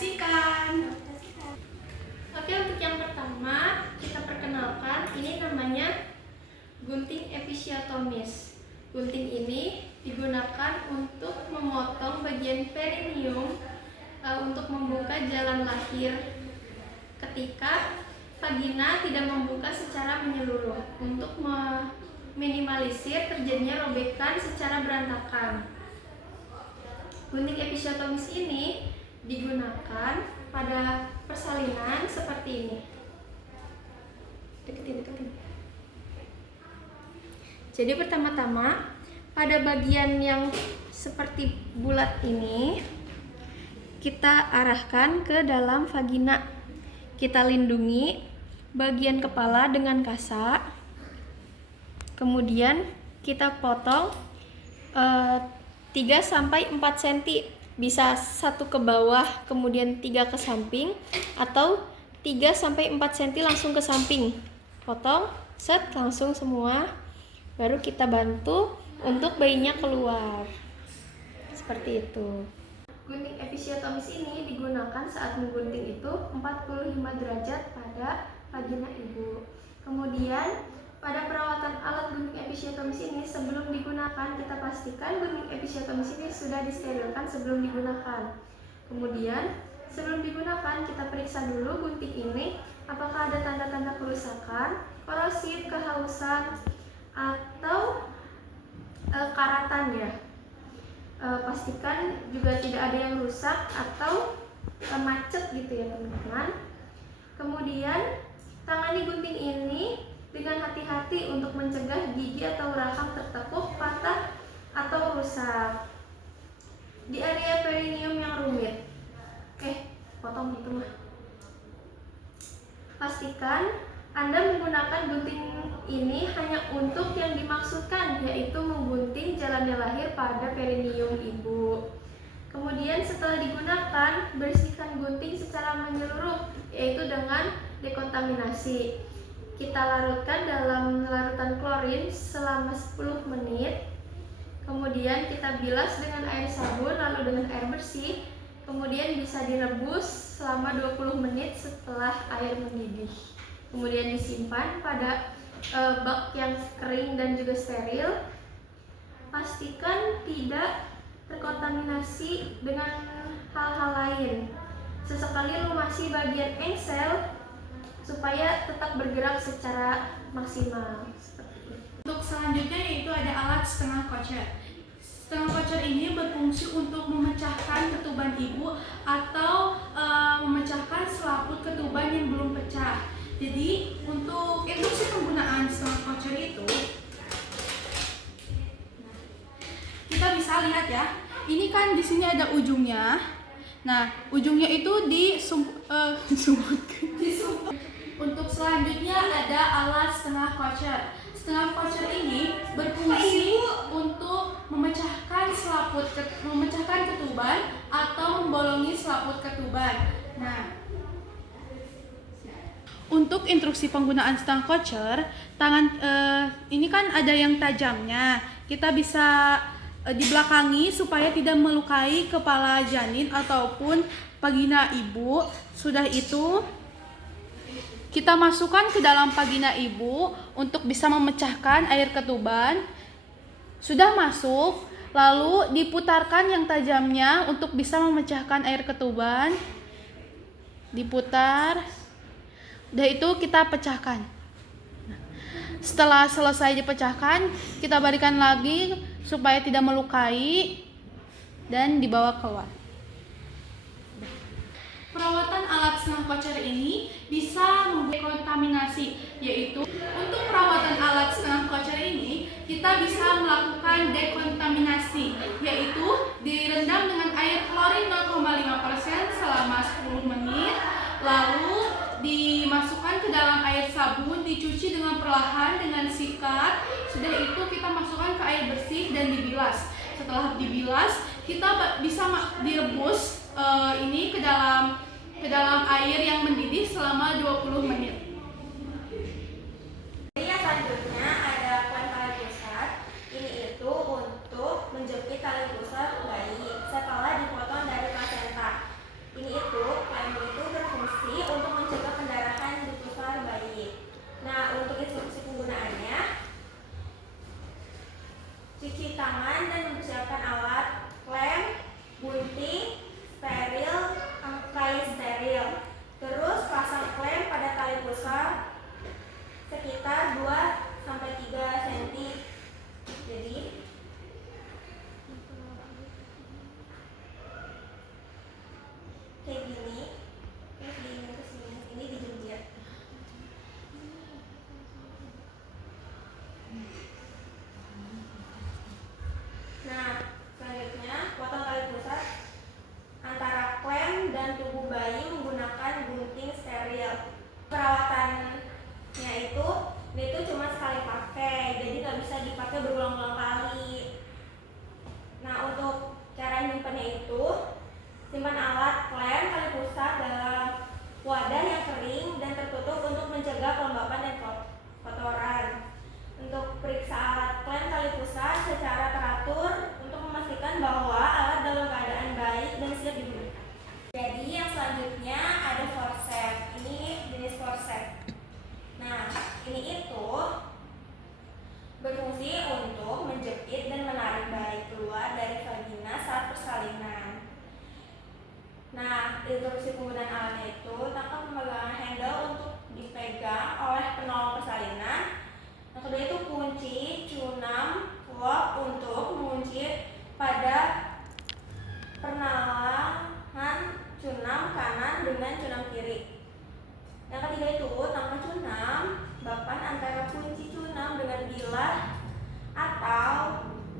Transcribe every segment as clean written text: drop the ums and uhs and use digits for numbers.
Saksikan. Oke, untuk yang pertama kita perkenalkan, ini namanya gunting episiotomis. Gunting ini digunakan untuk memotong bagian perineum untuk membuka jalan lahir ketika vagina tidak membuka secara menyeluruh, untuk meminimalisir terjadinya robekan secara berantakan. Gunting episiotomis ini digunakan pada persalinan seperti ini. Deketin. Jadi pertama-tama pada bagian yang seperti bulat ini kita arahkan ke dalam vagina. Kita lindungi bagian kepala dengan kasa. Kemudian kita potong 3-4 cm, bisa 1 ke bawah kemudian 3 ke samping, atau 3-4 cm langsung ke samping. Potong, set, langsung semua. Baru kita bantu untuk bayinya keluar. Seperti itu. Gunting episiotomis ini digunakan saat menggunting itu 45 derajat pada vagina ibu. Kemudian pada perawatan alat gunting episiotomis ini, sebelum digunakan kita pastikan gunting episiotomis ini sudah disterilkan sebelum digunakan. Kemudian sebelum digunakan kita periksa dulu gunting ini apakah ada tanda-tanda kerusakan, korosif, kehausan, atau karatan ya. Pastikan juga tidak ada yang rusak atau macet gitu ya teman-teman. Kemudian tangani gunting ini dengan hati-hati untuk mencegah gigi atau rahang tertekuk, patah, atau rusak. Di area perineum yang rumit, potong gitu mah. Pastikan Anda menggunakan gunting ini hanya untuk yang dimaksudkan, yaitu menggunting jalannya lahir pada perineum ibu. Kemudian setelah digunakan, bersihkan gunting secara menyeluruh, yaitu dengan dekontaminasi. Kita larutkan dalam larutan klorin selama 10 menit. Kemudian kita bilas dengan air sabun lalu dengan air bersih. Kemudian bisa direbus selama 20 menit setelah air mendidih. Kemudian disimpan pada bak yang kering dan juga steril. Pastikan tidak terkontaminasi dengan hal-hal lain. Sesekali lumasi bagian engsel supaya tetap bergerak secara maksimal. Untuk selanjutnya yaitu ada alat setengah kocer. Setengah kocer ini berfungsi untuk memecahkan ketuban ibu atau memecahkan selaput ketuban yang belum pecah. Jadi untuk instruksi penggunaan setengah kocer itu kita bisa lihat ya. Ini kan di sini ada ujungnya. Nah, ujungnya itu disumputkan. Untuk selanjutnya ada alat setengah kocer. Setengah kocer ini berfungsi untuk memecahkan ketuban atau membolongi selaput ketuban. Nah, untuk instruksi penggunaan setengah kocer, ini kan ada yang tajamnya. Kita bisa dibelakangi supaya tidak melukai kepala janin ataupun vagina ibu. Sudah itu, kita masukkan ke dalam vagina ibu untuk bisa memecahkan air ketuban. Sudah masuk, lalu diputarkan yang tajamnya untuk bisa memecahkan air ketuban. Diputar. Udah itu kita pecahkan. Setelah selesai dipecahkan, kita balikan lagi supaya tidak melukai dan dibawa keluar. Perawatan alat setengah kocer ini bisa mendekontaminasi, yaitu untuk perawatan alat setengah kocer ini kita bisa melakukan dekontaminasi, yaitu direndam dengan air klorin 0,5% selama 10 menit, lalu dimasukkan ke dalam air sabun, dicuci dengan perlahan dengan sikat. Sudah itu kita masukkan ke air bersih dan dibilas. Setelah dibilas, kita bisa direbus ini ke dalam air yang mendidih selama 20 menit. Yang selanjutnya ada kuen tali pusat. Ini itu untuk menjepit tali pusat bayi setelah dipotong dari plasenta. Ini itu tangan dan mempersiapkan alat, lem, gunting, steril, kain steril. Terus pasang klem pada tali pusar sekitar 2-3 cm. Jadi kayak gini, terus diingat ke sini, ini dijepit. Nah, selanjutnya potong tali pusar antara klem dan tubuh bayi menggunakan gunting steril. Perawatannya itu cuma sekali pakai, jadi nggak bisa dipakai berulang-ulang kali. Nah, untuk cara nyimpannya itu, simpan alat klem tali pusar dalam wadah yang kering dan tertutup untuk mencegah kelembapan dan kotoran. Untuk periksa alat klem tali pusar secara teratur untuk memastikan bahwa alat dalam keadaan baik dan siap digunakan. Jadi yang selanjutnya ada forceps. Ini jenis forceps. Nah, ini itu berfungsi untuk menjepit dan menarik bayi keluar dari vagina saat persalinan. Nah, instruksi penggunaan alatnya itu tangkap pemegangan handle untuk dipegang oleh penolong persalinan. Yang kedua itu kunci cunam lock untuk mengunci pada pernalangan cunam kanan dengan cunam kiri. Yang ketiga itu tanpa cunam bapan antara kunci cunam dengan bilah atau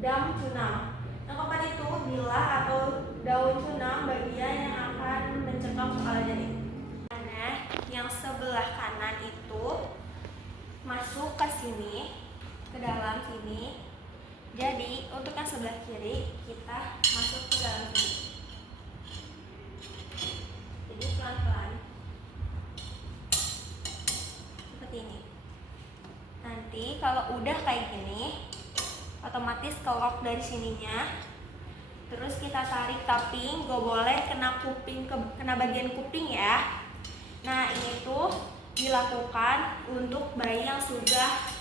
dam cunam. Yang keempat itu bilah atau daun cunam bagian yang akan mencekam kepala janin. Nah, yang sebelah kanan itu masuk ke sini, ke dalam sini. Jadi untuk yang sebelah kiri kita masuk ke dalam sini. Jadi pelan-pelan seperti ini. Nanti kalau udah kayak gini, otomatis kelok dari sininya. Terus kita tarik, tapi gak boleh kena kuping, kena bagian kuping ya. Nah, ini tuh dilakukan untuk bayi yang sudah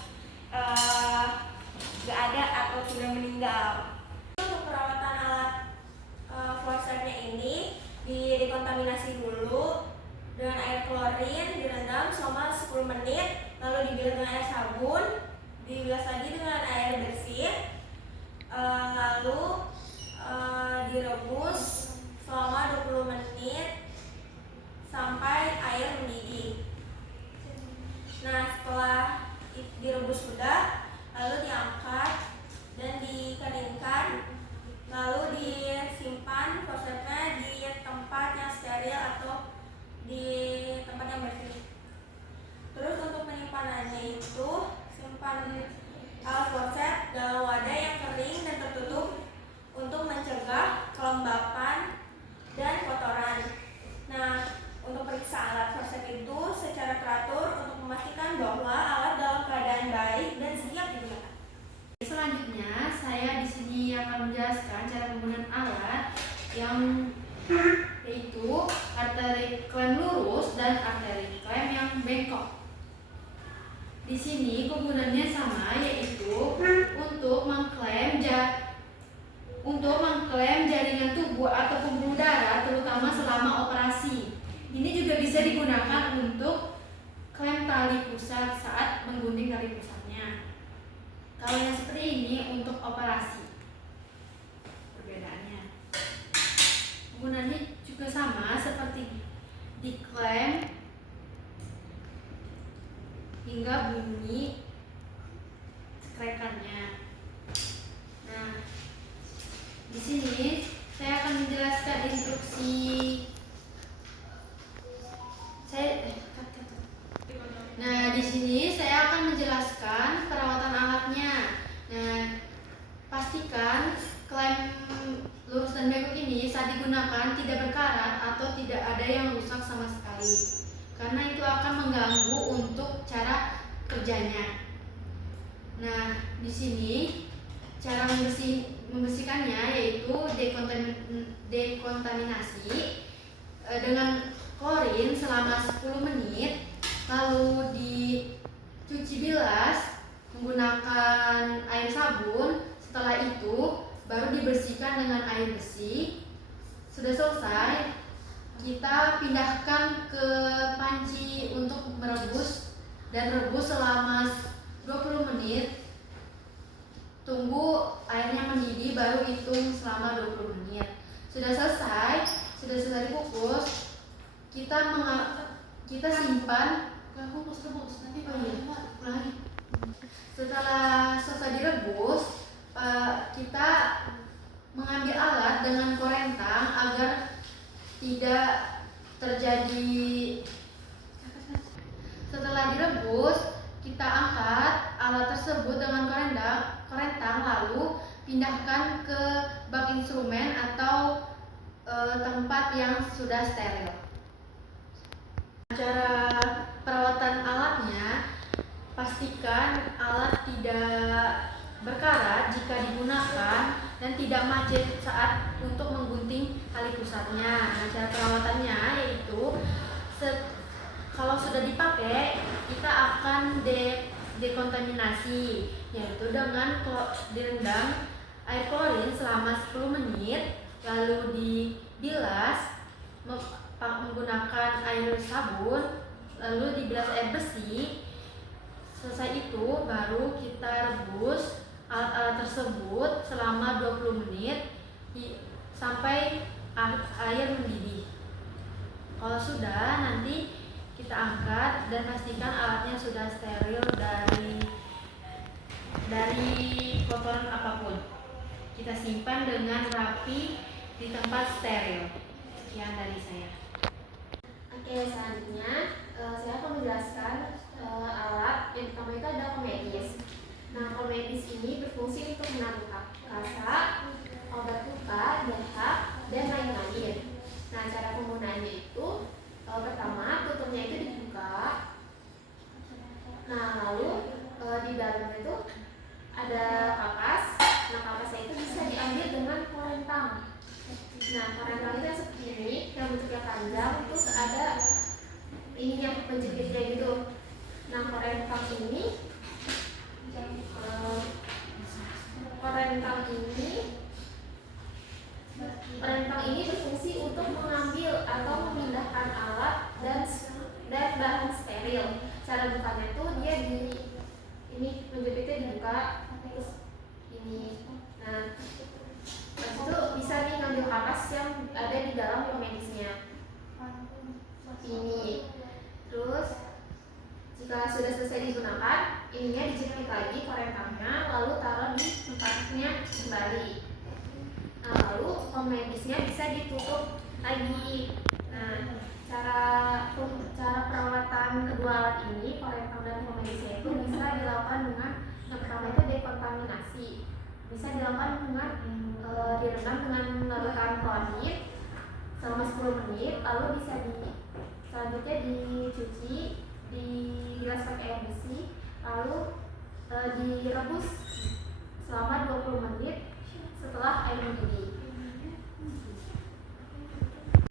gak ada atau sudah meninggal. Untuk perawatan alat forcepsnya ini dikontaminasi dulu dengan air klorin, direndam selama 10 menit, lalu dibilas dengan air sabun, dibilas lagi dengan air bersih, lalu direbus selama 20 menit sampai air mendidih. Nah, setelah direbus sudah, lalu diangkat dan dikeringkan, lalu disimpan forcepsnya di tempat yang steril atau di tempat yang bersih. Terus untuk penyimpanannya itu, simpan alat forceps dalam wadah yang kering dan tertutup untuk mencegah kelembapan dan kotoran. Nah, untuk periksa alat forceps itu secara teratur untuk memastikan bahwa alat dalam keadaan baik dan siap digunakan. Selanjutnya, saya di sini akan menjelaskan cara penggunaan alat yang yaitu arteri klem lurus dan arteri klem yang bengkok. Di sini kegunaannya sama, yaitu untuk mengklem jaringan tubuh atau pembuluh darah, terutama selama operasi. Ini juga bisa digunakan untuk klem tali pusat saat menggunting tali pusatnya. Kalau yang seperti ini untuk operasi, perbedaannya. Penggunaannya juga sama seperti diklem hingga bunyi sekrekannya. Nah, di sini saya akan menjelaskan instruksi. Nah, di sini saya akan menjelaskan perawatan alatnya. Nah, pastikan klem lurus dan bengkok ini saat digunakan tidak berkarat atau tidak ada yang rusak sama sekali, karena itu akan mengganggu untuk cara kerjanya. Nah, di sini cara membersihkannya yaitu dekontaminasi dengan klorin selama 10 menit, lalu dicuci bilas menggunakan air sabun. Setelah itu baru dibersihkan dengan air bersih. Sudah selesai, kita pindahkan ke panci untuk merebus dan rebus selama 20 menit. Tunggu airnya mendidih, baru hitung selama 20 menit. Sudah selesai dikukus, kita simpan. Setelah selesai direbus, kita mengambil alat dengan korentang agar tidak terjadi. Setelah direbus, kita angkat alat tersebut dengan korentang lalu pindahkan ke bak instrumen atau tempat yang sudah steril. Cara perawatan alatnya, pastikan alat tidak berkarat jika digunakan dan tidak macet saat untuk menggunting tali pusatnya. Nah, cara perawatannya yaitu kalau sudah dipakai, kita akan dekontaminasi, yaitu dengan direndam air klorin selama 10 menit, lalu dibilas menggunakan air sabun, lalu dibilas air bersih. Selesai itu baru kita rebus alat-alat tersebut selama 20 menit sampai air mendidih. Kalau sudah, nanti kita angkat dan pastikan alatnya sudah steril dari kotoran apapun. Kita simpan dengan rapi di tempat steril. Sekian dari saya. Oke, selanjutnya saya akan menjelaskan alat. Yang pertama itu ada komedis. Nah, komedis ini berfungsi untuk menaruh rasa, obat luka, dahak, dan lain-lain. Nah, cara penggunaannya itu pertama tutupnya itu dibuka. Nah, lalu di dalamnya itu ada kapas. Nah, kapasnya itu bisa diambil dengan korentang. Nah, korentang itu seperti ini, yang bentuknya panjang, terus ada ininya penjepitnya gitu. Nah, korentang ini berfungsi untuk mengambil atau memindahkan alat dan bahan steril. Cara bukanya tuh dia ini penjepitnya dibuka, terus ini. Nah, terus itu bisa nih ngambil kapas yang ada di dalam komedisnya. Ini. Terus jika sudah selesai digunakan, ininya dijepit lagi korentangnya, lalu taruh di tempatnya kembali. Nah, lalu komedisnya bisa ditutup lagi. Nah, cara perawatan kedua alat ini, korentang dan komedisnya itu bisa dilakukan dengan yang pertama itu dekontaminasi. Bisa dilakukan dengan direndam dengan larutan klorin selama 10 menit, lalu bisa selanjutnya dicuci, dibilas pakai air bersih, lalu direbus selama 20 menit setelah air mendidih.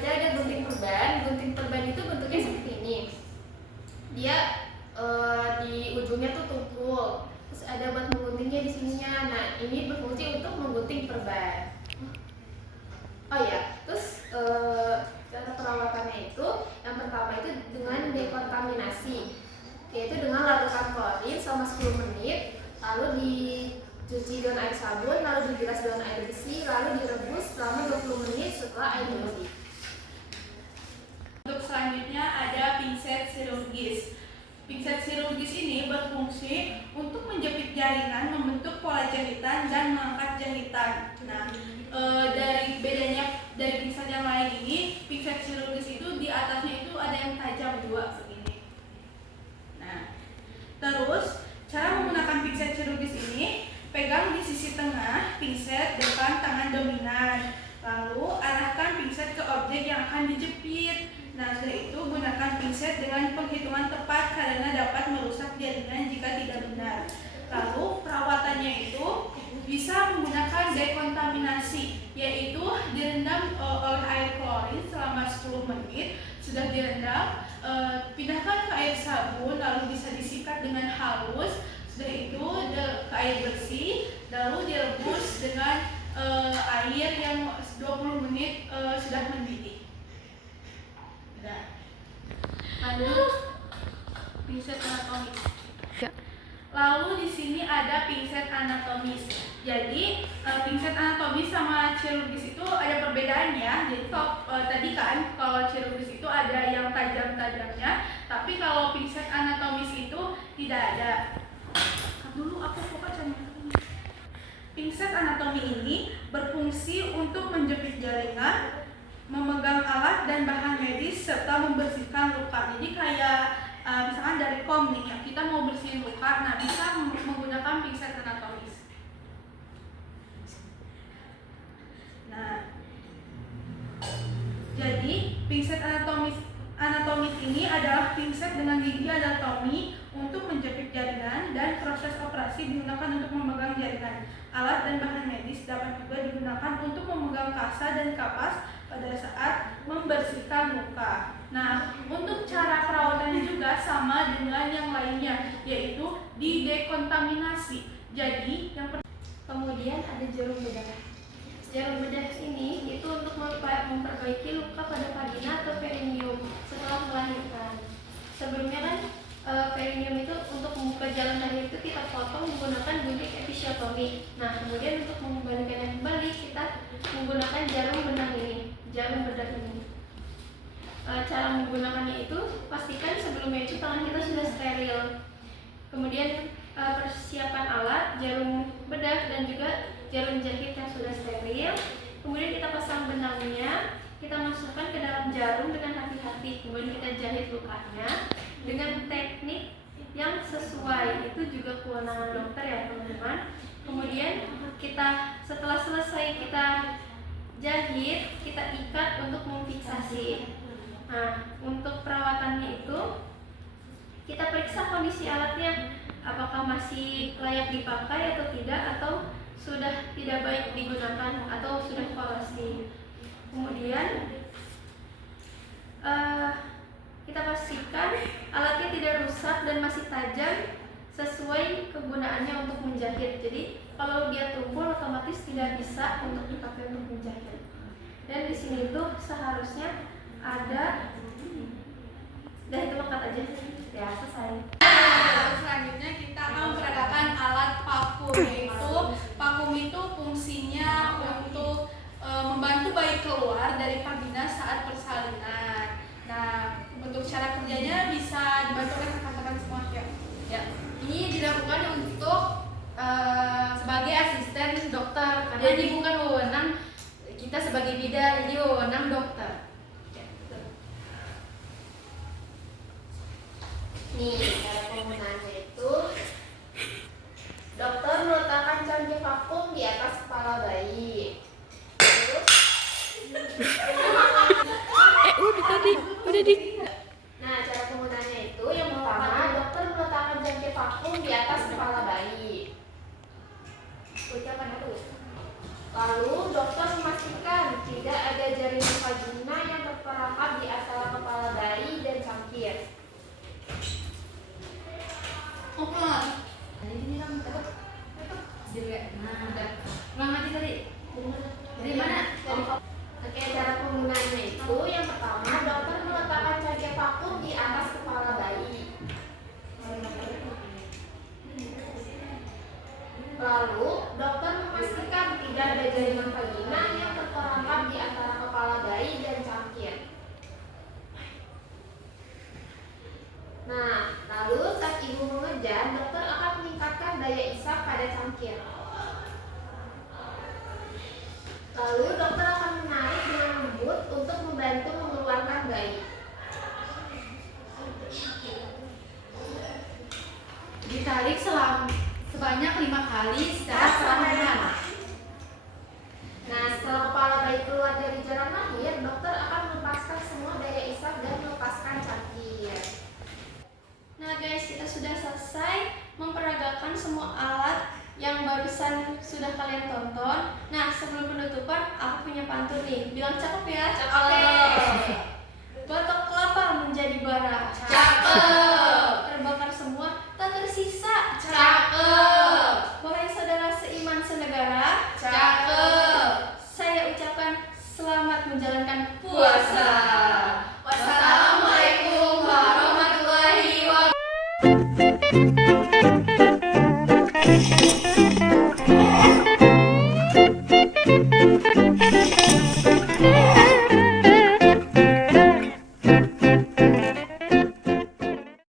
Ada gunting perban. Gunting perban itu bentuknya seperti ini. Dia di ujungnya tuh tumpul. Terus ada buat mengguntingnya di sininya. Nah, ini berfungsi untuk menggunting perban. Oh ya, terus cara perawatannya itu yang pertama itu dengan dekontaminasi, yaitu dengan larutan klorin selama 10 menit, lalu dicuci dengan air sabun, lalu dibilas dengan air bersih, lalu direbus selama 20 menit setelah air mendidih. Untuk selanjutnya ada pinset chirurgis. Pinset chirurgis ini berfungsi untuk menjepit jaringan, membentuk pola jahitan, dan mengangkat jahitan. Nah, dari bedanya dari pinset yang lain ini, pinset chirurgis itu di atasnya itu ada yang tajam dua begini. Nah, terus cara menggunakan pinset chirurgis ini, pegang di sisi tengah pinset depan tangan dominan, lalu arahkan pinset ke objek yang akan dijepit. Nah, setelah itu gunakan pinset dengan penghitungan tepat karena dapat merusak jaringan jika tidak benar. Lalu perawatannya itu bisa menggunakan dekontaminasi, yaitu direndam oleh air klorin selama 10 menit. Sudah direndam, pindahkan ke air sabun, lalu bisa disikat dengan halus. Sudah itu ke air bersih, lalu direbus dengan air yang 20 menit sudah mendidih. Nah, lalu pinset anatomis. Lalu di sini ada pinset anatomis. Jadi pinset anatomis sama chirurgis itu ada perbedaannya. Jadi kalau tadi kan kalau chirurgis itu ada yang tajam-tajamnya, tapi kalau pinset anatomis itu tidak ada. Dulu aku buka channel. Pinset anatomi ini berfungsi untuk menjepit jaringan, memegang alat dan bahan medis serta membersihkan luka. Jadi kayak misalkan dari kom nih, ya, kita mau bersihin luka, nah bisa menggunakan pinset anatomis. Nah, jadi pinset anatomis ini adalah pinset dengan gigi anatomi untuk menjepit jaringan, dan proses operasi digunakan untuk memegang jaringan. Alat dan bahan medis dapat juga digunakan untuk memegang kasa dan kapas pada saat membersihkan luka. Nah, untuk cara perawatannya juga sama dengan yang lainnya, yaitu didekontaminasi. Jadi, Kemudian ada jarum bedah. Jarum bedah ini itu untuk memperbaiki luka pada vagina atau perineum setelah melahirkan. Sebelumnya kan perineum itu untuk membuka jalan lahir itu kita potong menggunakan gunting episiotomi. Nah, kemudian untuk mengembalikannya kembali kita menggunakan jarum bedah ini. Cara menggunakannya itu pastikan sebelumnya itu tangan kita sudah steril. Kemudian persiapan alat, jarum bedah dan juga jarum jahit yang sudah steril. Kemudian kita pasang benangnya, kita masukkan ke dalam jarum dengan hati-hati. Kemudian kita jahit lukanya dengan teknik yang sesuai. Itu juga kewenangan dokter ya teman-teman. Kemudian kita setelah selesai kita jahit, kita ikat untuk memfiksasi. Nah, untuk perawatannya itu kita periksa kondisi alatnya, apakah masih layak dipakai atau tidak, atau sudah tidak baik digunakan atau sudah kolaps. Kemudian kita pastikan alatnya tidak rusak dan masih tajam sesuai kegunaannya untuk menjahit. Jadi kalau dia tumpul otomatis tidak bisa untuk dipakai untuk menjahit. Dan di sini tuh seharusnya ada, dah itu lengkap aja ya, selesai. Selanjutnya kita akan memperagakan alat vakum, yaitu vakum itu fungsinya untuk membantu bayi keluar dari vagina saat persalinan. Nah, untuk cara kerjanya bisa dibantu oleh rekan-rekan semua ya. Ya, ini dilakukan untuk sebagai asisten dokter, karena ini bukan wewenang kita sebagai bidan, ini wewenang dokter. Nih, cara penggunaannya itu dokter meletakkan cangkir vakum di atas kepala bayi. Terus udah di. Nah, cara penggunaannya itu yang pertama dokter meletakkan cangkir vakum di atas kepala bayi. Ucapan itu. Lalu dokter memastikan tidak ada jaringan vagina yang terperangkap di antara kepala bayi dan cangkir. Ini kan udah ulang lagi tadi. Dari mana? Oke, cara penggunaannya itu yang pertama dokter meletakkan cangkir vakum di atas kepala bayi. Lalu dokter memastikan tidak ada jaringan vagina yang terperangkap di antara kepala bayi dan cangkir. Nah, lalu saat ibu mengejar, dokter akan meningkatkan daya isap pada cangkir. Lalu dokter akan menarik dengan lembut untuk membantu mengeluarkan bayi. Ditarik sebanyak 5 kali secara perlahan. Nah, setelah kepala bayi keluar dari jarum lahir, dokter akan melepaskan semua daya isap dan melepaskan cangkir. Nah guys, kita sudah selesai memperagakan semua alat yang barusan sudah kalian tonton. Nah, sebelum penutupan, aku punya pantun nih. Bilang cakep ya? Cakep. Batok kelapa menjadi bara. Cakep. Terbakar semua, tak tersisa. Cakep. Thank you.